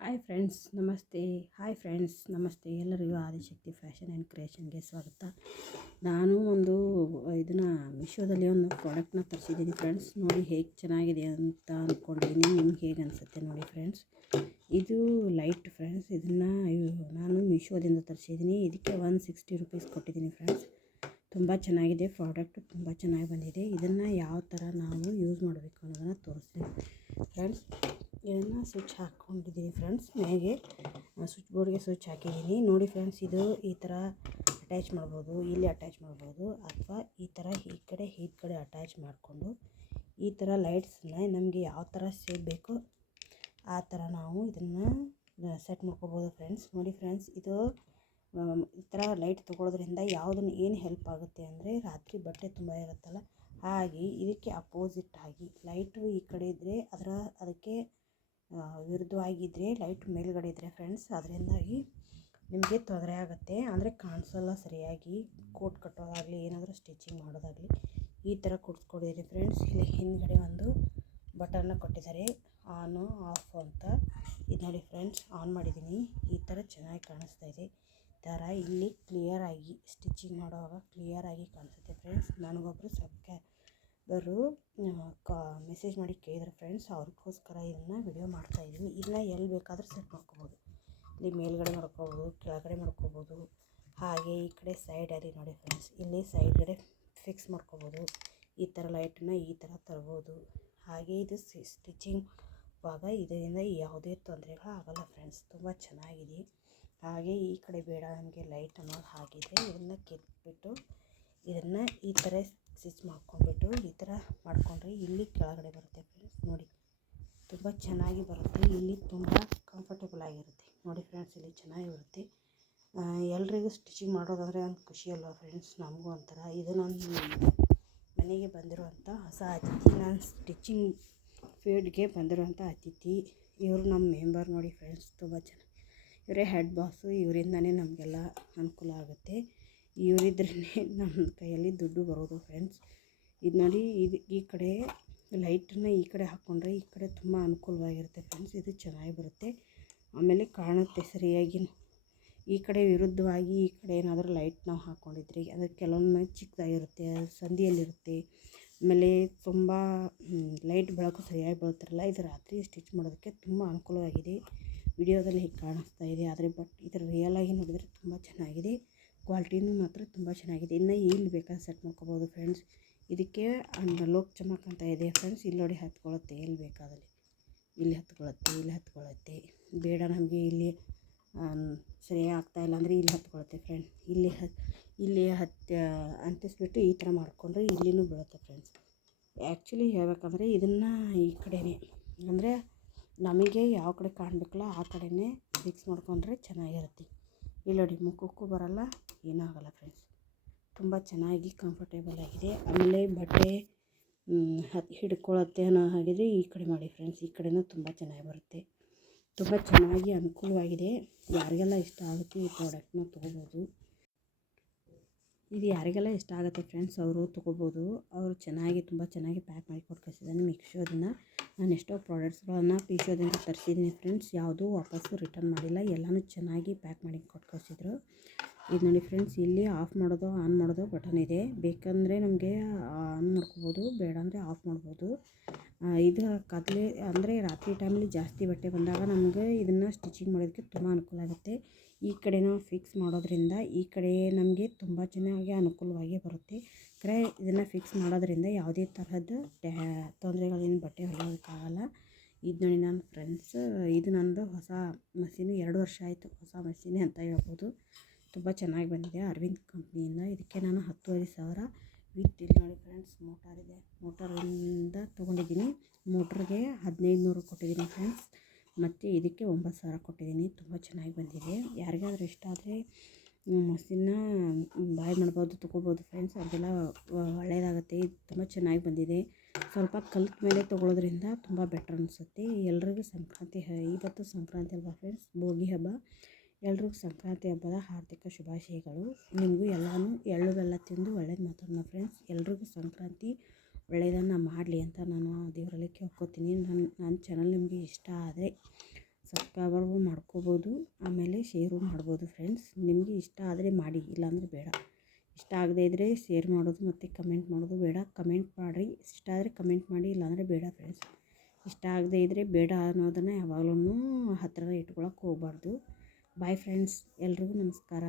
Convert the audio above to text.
Hi friends ನಮಸ್ತೆ. Hi friends ನಮಸ್ತೆ. ಎಲ್ಲರಿಗೂ ಆದಿಶಕ್ತಿ ಫ್ಯಾಷನ್ ಆ್ಯಂಡ್ ಕ್ರಿಯೇಷನ್ಗೆ ಸ್ವಾಗತ. ನಾನು ಒಂದು ಇದನ್ನು ಮಿಶೋದಲ್ಲಿ ಒಂದು ಪ್ರಾಡಕ್ಟ್ನ ತರಿಸಿದ್ದೀನಿ ಫ್ರೆಂಡ್ಸ್ ನೋಡಿ ಹೇಗೆ ಚೆನ್ನಾಗಿದೆ ಅಂತ ಅಂದ್ಕೊಂಡಿದ್ದೀನಿ ನಿಮ್ಗೆ ಹೇಗೆ ಅನಿಸುತ್ತೆ ನೋಡಿ ಫ್ರೆಂಡ್ಸ್ ಇದು ಲೈಟ್ ಫ್ರೆಂಡ್ಸ್ ಇದನ್ನು ನಾನು ಮಿಶೋದಿಂದ ತರಿಸಿದ್ದೀನಿ. ಇದಕ್ಕೆ ಒನ್ ಸಿಕ್ಸ್ಟಿ ರುಪೀಸ್ ಕೊಟ್ಟಿದ್ದೀನಿ ಫ್ರೆಂಡ್ಸ್ ತುಂಬ ಚೆನ್ನಾಗಿದೆ ಪ್ರಾಡಕ್ಟ್ ತುಂಬ ಚೆನ್ನಾಗಿ ಬಂದಿದೆ. ಇದನ್ನು ಯಾವ ಥರ ನಾವು ಯೂಸ್ ಮಾಡಬೇಕು ಅನ್ನೋದನ್ನು ತೋರಿಸ್ತೀನಿ. ಸ್ವಿಚ್ ಹಾಕ್ಕೊಂಡಿದ್ದೀನಿ ಫ್ರೆಂಡ್ಸ್. ಮೇಗೆ ಸ್ವಿಚ್ ಬೋರ್ಡ್ಗೆ ಸ್ವಿಚ್ ಹಾಕಿದ್ದೀನಿ. ನೋಡಿ ಫ್ರೆಂಡ್ಸ್, ಇದು ಈ ಥರ ಅಟ್ಯಾಚ್ ಮಾಡ್ಬೋದು, ಇಲ್ಲಿ ಅಟ್ಯಾಚ್ ಮಾಡ್ಬೋದು, ಅಥವಾ ಈ ಥರ ಈ ಕಡೆ ಈ ಕಡೆ ಅಟ್ಯಾಚ್ ಮಾಡಿಕೊಂಡು ಈ ಥರ ಲೈಟ್ಸನ್ನ ನಮಗೆ ಯಾವ ಥರ ಸೇಫ್ ಬೇಕೋ ಆ ಥರ ನಾವು ಇದನ್ನು ಸೆಟ್ ಮಾಡ್ಕೋಬೋದು ಫ್ರೆಂಡ್ಸ್. ನೋಡಿ ಫ್ರೆಂಡ್ಸ್, ಇದು ಈ ಥರ ಲೈಟ್ ತೊಗೊಳೋದ್ರಿಂದ ಯಾವುದನ್ನು ಏನು ಹೆಲ್ಪ್ ಆಗುತ್ತೆ ಅಂದರೆ ರಾತ್ರಿ ಬಟ್ಟೆ ತುಂಬ ಇರುತ್ತಲ್ಲ, ಹಾಗೆ ಇದಕ್ಕೆ ಅಪೋಸಿಟ್ ಆಗಿ ಲೈಟು ಈ ಕಡೆ ಇದ್ದರೆ ಅದರ, ಅದಕ್ಕೆ ವಿರುದ್ಧವಾಗಿದ್ದರೆ ಲೈಟ್ ಮೇಲ್ಗಡೆ ಇದ್ದರೆ ಫ್ರೆಂಡ್ಸ್ ಅದರಿಂದಾಗಿ ನಿಮಗೆ ತೊಂದರೆ ಆಗುತ್ತೆ. ಅಂದರೆ ಕಾಣಿಸಲ್ಲ ಸರಿಯಾಗಿ ಕೋಟ್ ಕಟ್ಟೋದಾಗಲಿ, ಏನಾದರೂ ಸ್ಟಿಚಿಂಗ್ ಮಾಡೋದಾಗಲಿ, ಈ ಥರ ಕೊಡಿಸ್ಕೊಡಿರಿ ಫ್ರೆಂಡ್ಸ್ ಇಲ್ಲಿ ಹಿಂದ್ಗಡೆ ಒಂದು ಬಟನ್ನ ಕೊಟ್ಟಿದ್ದಾರೆ. ಆನು ಆಫ್ ಅಂತ. ಇದು ನೋಡಿ ಫ್ರೆಂಡ್ಸ್ ಆನ್ ಮಾಡಿದ್ದೀನಿ ಈ ಥರ ಚೆನ್ನಾಗಿ ಕಾಣಿಸ್ತಾ ಇದೆ. ಥರ ಇಲ್ಲಿ ಕ್ಲಿಯರಾಗಿ ಸ್ಟಿಚಿಂಗ್ ಮಾಡುವಾಗ ಕ್ಲಿಯರಾಗಿ ಕಾಣಿಸುತ್ತೆ ಫ್ರೆಂಡ್ಸ್ ನನಗೊಬ್ಬರು ಸಬ್ಸ್ಕ್ರೈಬರು ಕಾ, ಮೆಸೇಜ್ ಮಾಡಿ ಕೇಳಿದ್ರು ಫ್ರೆಂಡ್ಸ್ ಅವ್ರಿಗೋಸ್ಕರ ಇದನ್ನು ವಿಡಿಯೋ ಮಾಡ್ತಾಯಿದ್ದೀನಿ ಇದನ್ನ ಎಲ್ಲಿ ಬೇಕಾದರೂ ಸೆಟ್ ಮಾಡ್ಕೋಬೋದು. ಇಲ್ಲಿ ಮೇಲ್ಗಡೆ ಮಾಡ್ಕೋಬೋದು ಕೆಳಗಡೆ ಮಾಡ್ಕೋಬೋದು ಹಾಗೆ ಈ ಕಡೆ ಸೈಡಲ್ಲಿ ನೋಡಿ ಫ್ರೆಂಡ್ಸ್ ಇಲ್ಲಿ ಸೈಡ್ಗಡೆ ಫಿಕ್ಸ್ ಮಾಡ್ಕೋಬೋದು. ಈ ಥರ ಲೈಟನ್ನ ಈ ಥರ ತರ್ಬೋದು. ಹಾಗೆ ಇದು ಸ್ಟಿಚಿಂಗ್ ಭಾಗ. ಇದರಿಂದ ಯಾವುದೇ ತೊಂದರೆಗಳು ಆಗೋಲ್ಲ ಫ್ರೆಂಡ್ಸ್ ತುಂಬ ಚೆನ್ನಾಗಿದೆ. ಹಾಗೆ ಈ ಕಡೆ ಬೇಡ, ನಮಗೆ ಲೈಟ್ ಅನ್ನೋದು ಹಾಕಿದರೆ ಇದನ್ನು ಕಿತ್ಬಿಟ್ಟು, ಇದನ್ನು ಈ ಥರ ಸ್ಟಿಚ್ ಮಾಡ್ಕೊಂಡ್ಬಿಟ್ಟು ಈ ಥರ ಮಾಡಿಕೊಂಡ್ರೆ ಇಲ್ಲಿ ಕೆಳಗಡೆ ಬರುತ್ತೆ ಫ್ರೆಂಡ್ಸ್. ನೋಡಿ, ತುಂಬ ಚೆನ್ನಾಗಿ ಬರುತ್ತೆ. ಇಲ್ಲಿ ತುಂಬ ಕಂಫರ್ಟೇಬಲ್ ಆಗಿರುತ್ತೆ. ನೋಡಿ ಫ್ರೆಂಡ್ಸ್, ಇಲ್ಲಿ ಚೆನ್ನಾಗಿರುತ್ತೆ ಎಲ್ರಿಗೂ ಸ್ಟಿಚಿಂಗ್ ಮಾಡೋದಂದರೆ ಒಂದು ಖುಷಿ ಅಲ್ವಾ ಫ್ರೆಂಡ್ಸ್? ನಮಗೂ ಒಂಥರ. ಇದು ಮನೆಗೆ ಬಂದಿರುವಂಥ ಹೊಸ ಅತಿಥಿ. ನಾನು ಸ್ಟಿಚಿಂಗ್ ಫೀಲ್ಡ್ಗೆ ಬಂದಿರುವಂಥ ಅತಿಥಿ. ಇವರು ನಮ್ಮ ಮೆಂಬರ್ ನೋಡಿ ಫ್ರೆಂಡ್ಸ್, ತುಂಬ ಚೆನ್ನಾಗಿ. ಇವರೇ ಹೆಡ್ ಬಾಸು ಇವರಿಂದನೇ ನಮಗೆಲ್ಲ ಅನುಕೂಲ ಆಗುತ್ತೆ. ಇವರಿದ್ರೇ ನಮ್ಮ ಕೈಯಲ್ಲಿ ದುಡ್ಡು ಬರೋದು ಫ್ರೆಂಡ್ಸ್ ಇದು ನೋಡಿ, ಇದು ಈ ಕಡೆ ಲೈಟನ್ನು ಈ ಕಡೆ ಹಾಕ್ಕೊಂಡ್ರೆ ಈ ಕಡೆ ತುಂಬ ಅನುಕೂಲವಾಗಿರುತ್ತೆ ಫ್ರೆಂಡ್ಸ್ ಇದು ಚೆನ್ನಾಗಿ ಬರುತ್ತೆ. ಆಮೇಲೆ ಕಾಣುತ್ತೆ ಸರಿಯಾಗಿ. ಈ ಕಡೆ ವಿರುದ್ಧವಾಗಿ ಈ ಕಡೆ ಏನಾದರೂ ಲೈಟ್ ನಾವು ಹಾಕ್ಕೊಂಡಿದ್ರಿ ಅದು ಕೆಲವೊಮ್ಮೆ ಚಿಕ್ಕದಾಗಿರುತ್ತೆ ಸಂದಿಯಲ್ಲಿರುತ್ತೆ. ಆಮೇಲೆ ತುಂಬ ಲೈಟ್ ಬೆಳಕು ಸರಿಯಾಗಿ ಬೀಳ್ತಿರಲ್ಲ, ಇದು ರಾತ್ರಿ ಸ್ಟಿಚ್ ಮಾಡೋದಕ್ಕೆ ತುಂಬ ಅನುಕೂಲವಾಗಿದೆ. ವಿಡಿಯೋದಲ್ಲಿ ಹೀಗೆ ಕಾಣಿಸ್ತಾ ಇದೆ, ಆದರೆ ಬಟ್ ಇದರ ರಿಯಲಾಗಿ ನೋಡಿದರೆ ತುಂಬ ಚೆನ್ನಾಗಿದೆ. ಕ್ವಾಲಿಟಿನೂ ಮಾತ್ರ ತುಂಬ ಚೆನ್ನಾಗಿದೆ. ಇನ್ನು ಇಲ್ಲಿ ಬೇಕಾದ್ರೆ ಸೆಟ್ ಮಾಡ್ಕೋಬೋದು ಫ್ರೆಂಡ್ಸ್ ಇದಕ್ಕೆ ಲೋಕ್ ಚಮಕ್ ಅಂತ ಇದೆ ಫ್ರೆಂಡ್ಸ್ ಇಲ್ಲಿ ನೋಡಿ ಹತ್ಕೊಳ್ಳುತ್ತೆ ಎಲ್ಲಿ ಬೇಕಾದಲ್ಲಿ ಇಲ್ಲಿ ಹತ್ಕೊಳ್ಳುತ್ತೆ ಇಲ್ಲಿ ಹತ್ಕೊಳ್ಳುತ್ತೆ ಬೇಡ ನಮಗೆ ಇಲ್ಲಿ ಸರೇ ಆಗ್ತಾ ಇಲ್ಲ ಅಂದರೆ ಇಲ್ಲಿ ಹತ್ಕೊಳ್ಳುತ್ತೆ ಫ್ರೆಂಡ್ ಇಲ್ಲಿ ಹತ್ ಇಲ್ಲಿ ಹತ್ತಿ ಅಂಟಿಸ್ಬಿಟ್ಟು ಈ ಥರ ಮಾಡಿಕೊಂಡ್ರೆ ಇಲ್ಲಿನೂ ಬೀಳುತ್ತೆ ಫ್ರೆಂಡ್ಸ್ ಆ್ಯಕ್ಚುಲಿ ಹೇಳ್ಬೇಕಂದ್ರೆ ಇದನ್ನು ಈ ಕಡೆನೇ, ಅಂದರೆ ನಮಗೆ ಯಾವ ಕಡೆ ಕಾಣಬೇಕಲ್ಲ ಆ ಕಡೆನೇ ಫಿಕ್ಸ್ ಮಾಡ್ಕೊಂಡ್ರೆ ಚೆನ್ನಾಗಿರುತ್ತೆ. ಇಲ್ಲಿ ನೋಡಿ ಮುಖಕ್ಕೂ ಬರಲ್ಲ ಏನೂ ಆಗೋಲ್ಲ ಫ್ರೆಂಡ್ಸ್ ತುಂಬ ಚೆನ್ನಾಗಿ ಕಂಫರ್ಟೇಬಲ್ ಆಗಿದೆ. ಆಮೇಲೆ ಬಟ್ಟೆ ಹಿಡ್ಕೊಳ್ಳುತ್ತೆ ಅನ್ನೋ ಹಾಗಿದ್ರೆ ಈ ಕಡೆ ಮಾಡಿ ಫ್ರೆಂಡ್ಸ್ ಈ ಕಡೆನೂ ತುಂಬ ಚೆನ್ನಾಗಿ ಬರುತ್ತೆ. ತುಂಬ ಚೆನ್ನಾಗಿ ಅನುಕೂಲವಾಗಿದೆ. ಯಾರಿಗೆಲ್ಲ ಇಷ್ಟ ಆಗುತ್ತೆ ಈ ಪ್ರಾಡಕ್ಟ್ನ ತೊಗೋಬೋದು. ಇದು ಯಾರಿಗೆಲ್ಲ ಇಷ್ಟ ಆಗುತ್ತೆ ಫ್ರೆಂಡ್ಸ್ ಅವರು ತೊಗೋಬೋದು. ಅವರು ಚೆನ್ನಾಗಿ ತುಂಬ ಚೆನ್ನಾಗಿ ಪ್ಯಾಕ್ ಮಾಡಿ ಕೊಟ್ಟು ಕಳಿಸಿದ್ದಾನೆ ಮಿಕ್ಶೋದಿಂದ ನಾನು ಎಷ್ಟೋ ಪ್ರಾಡಕ್ಟ್ಸ್ಗಳನ್ನು ಪಿಶೋದಿಂದ ತರಿಸಿದ್ದೀನಿ ಫ್ರೆಂಡ್ಸ್. ಯಾವುದೂ ವಾಪಸ್ಸು ರಿಟರ್ನ್ ಮಾಡಿಲ್ಲ. ಎಲ್ಲನೂ ಚೆನ್ನಾಗಿ ಪ್ಯಾಕ್ ಮಾಡಿ ಕೊಟ್ಟು ಕಳಿಸಿದ್ರು. ಇದು ನೋಡಿ ಫ್ರೆಂಡ್ಸ್ ಇಲ್ಲಿ ಆಫ್ ಮಾಡೋದು ಆನ್ ಮಾಡೋದು ಬಟನ್ ಇದೆ. ಬೇಕಂದರೆ ನಮಗೆ ಆನ್ ಮಾಡ್ಕೋಬೋದು ಬೇಡ ಅಂದರೆ ಆಫ್ ಮಾಡ್ಬೋದು ಇದು ಕತ್ಲೆ ಅಂದರೆ ರಾತ್ರಿ ಟೈಮಲ್ಲಿ ಜಾಸ್ತಿ ಬಟ್ಟೆ ಬಂದಾಗ ನಮಗೆ ಇದನ್ನು ಸ್ಟಿಚಿಂಗ್ ಮಾಡೋದಕ್ಕೆ ತುಂಬ ಅನುಕೂಲ ಆಗುತ್ತೆ. ಈ ಕಡೆ ನಾವು ಫಿಕ್ಸ್ ಮಾಡೋದ್ರಿಂದ, ಈ ಕಡೆ ನಮಗೆ ತುಂಬ ಚೆನ್ನಾಗಿ ಅನುಕೂಲವಾಗಿ ಬರುತ್ತೆ. ಕರೆ, ಇದನ್ನು ಫಿಕ್ಸ್ ಮಾಡೋದ್ರಿಂದ ಯಾವುದೇ ತರಹದ ತೊಂದರೆಗಳೇನು ಬಟ್ಟೆ ಹೊಲಿಯೋದಕ್ಕಾಗಲ್ಲ. ಇದು ನೋಡಿ ನನ್ನ ಫ್ರೆಂಡ್ಸ್ ಇದು ನನ್ನದು ಹೊಸ ಮಷೀನು ಎರಡು ವರ್ಷ ಆಯಿತು ಹೊಸ ಮಷೀನೇ ಅಂತ ಹೇಳ್ಬೋದು. ತುಂಬ ಚೆನ್ನಾಗಿ ಬಂದಿದೆ. ಅರವಿಂದ್ ಕಂಪ್ನಿಯಿಂದ. ಇದಕ್ಕೆ ನಾನು ಹತ್ತುವರೆ ಸಾವಿರ ವಿತ್ ಇಲ್ಲಿ ನೋಡಿ ಫ್ರೆಂಡ್ಸ್ ಮೋಟಾರ್ ಇದೆ. ಮೋಟಾರಿಂದ ತೊಗೊಂಡಿದ್ದೀನಿ. ಮೋಟ್ರಿಗೆ ಹದಿನೈದು ನೂರು ಕೊಟ್ಟಿದ್ದೀನಿ ಫ್ರೆಂಡ್ಸ್. ಮತ್ತು ಇದಕ್ಕೆ ಒಂಬತ್ತು ಸಾವಿರ ಕೊಟ್ಟಿದ್ದೀನಿ. ತುಂಬ ಚೆನ್ನಾಗಿ ಬಂದಿದೆ. ಯಾರಿಗಾದ್ರೂ ಇಷ್ಟ ಆದರೆ ಮಸಿನ ಬಾಯ್ ಮಾಡ್ಬೋದು, ತೊಗೋಬೋದು ಫ್ರೆಂಡ್ಸ್. ಅದೆಲ್ಲ ಒಳ್ಳೆಯದಾಗುತ್ತೆ ತುಂಬ ಚೆನ್ನಾಗಿ ಬಂದಿದೆ. ಸ್ವಲ್ಪ ಕಲ್ತ ಮೇಲೆ ತೊಗೊಳೋದ್ರಿಂದ ತುಂಬ ಬೆಟ್ರ್ ಅನಿಸುತ್ತೆ. ಎಲ್ರಿಗೂ ಸಂಕ್ರಾಂತಿ ಇವತ್ತು ಸಂಕ್ರಾಂತಿ ಅಲ್ವಾ ಫ್ರೆಂಡ್ಸ್? ಭೋಗಿ ಹಬ್ಬ. ಎಲ್ರಿಗೂ ಸಂಕ್ರಾಂತಿ ಹಬ್ಬದ ಹಾರ್ದಿಕ ಶುಭಾಶಯಗಳು. ನಿಮಗೂ ಎಲ್ಲನೂ ಎಳ್ಳು ಬೆಲ್ಲ ತಿಂದು ಒಳ್ಳೇದು ಮಾತಾಡೋಣ ಫ್ರೆಂಡ್ಸ್ ಎಲ್ರಿಗೂ ಸಂಕ್ರಾಂತಿ ಒಳ್ಳೆಯದನ್ನು ಮಾಡಲಿ ಅಂತ ನಾನು ದೇವರಲ್ಲಿ ಕೇಳ್ಕೊತೀನಿ. ನನ್ನ ನನ್ನ ಚಾನಲ್ ನಿಮಗೆ ಇಷ್ಟ ಆದರೆ ಸಬ್ಸ್ಕ್ರೈಬರ್ಗೂ ಮಾಡ್ಕೋಬೋದು. ಆಮೇಲೆ ಶೇರು ಮಾಡ್ಬೋದು ಫ್ರೆಂಡ್ಸ್ ನಿಮಗೆ ಇಷ್ಟ ಆದರೆ ಮಾಡಿ, ಇಲ್ಲಾಂದರೆ ಬೇಡ. ಇಷ್ಟ ಆಗದೇ ಇದ್ದರೆ ಶೇರ್ ಮಾಡೋದು ಮತ್ತು ಕಮೆಂಟ್ ಮಾಡೋದು ಬೇಡ. ಕಮೆಂಟ್ ಮಾಡಿರಿ. ಇಷ್ಟ ಆದರೆ ಕಮೆಂಟ್ ಮಾಡಿ, ಇಲ್ಲಾಂದರೆ ಬೇಡ ಫ್ರೆಂಡ್ಸ್ ಇಷ್ಟ ಆಗದೇ ಇದ್ದರೆ ಬೇಡ ಅನ್ನೋದನ್ನು ಯಾವಾಗಲೂ ಹತ್ತಿರ ಇಟ್ಕೊಳಕ್ಕೆ ಹೋಗಬಾರ್ದು. ಬಾಯ್ ಫ್ರೆಂಡ್ಸ್ ಎಲ್ರಿಗೂ ನಮಸ್ಕಾರ.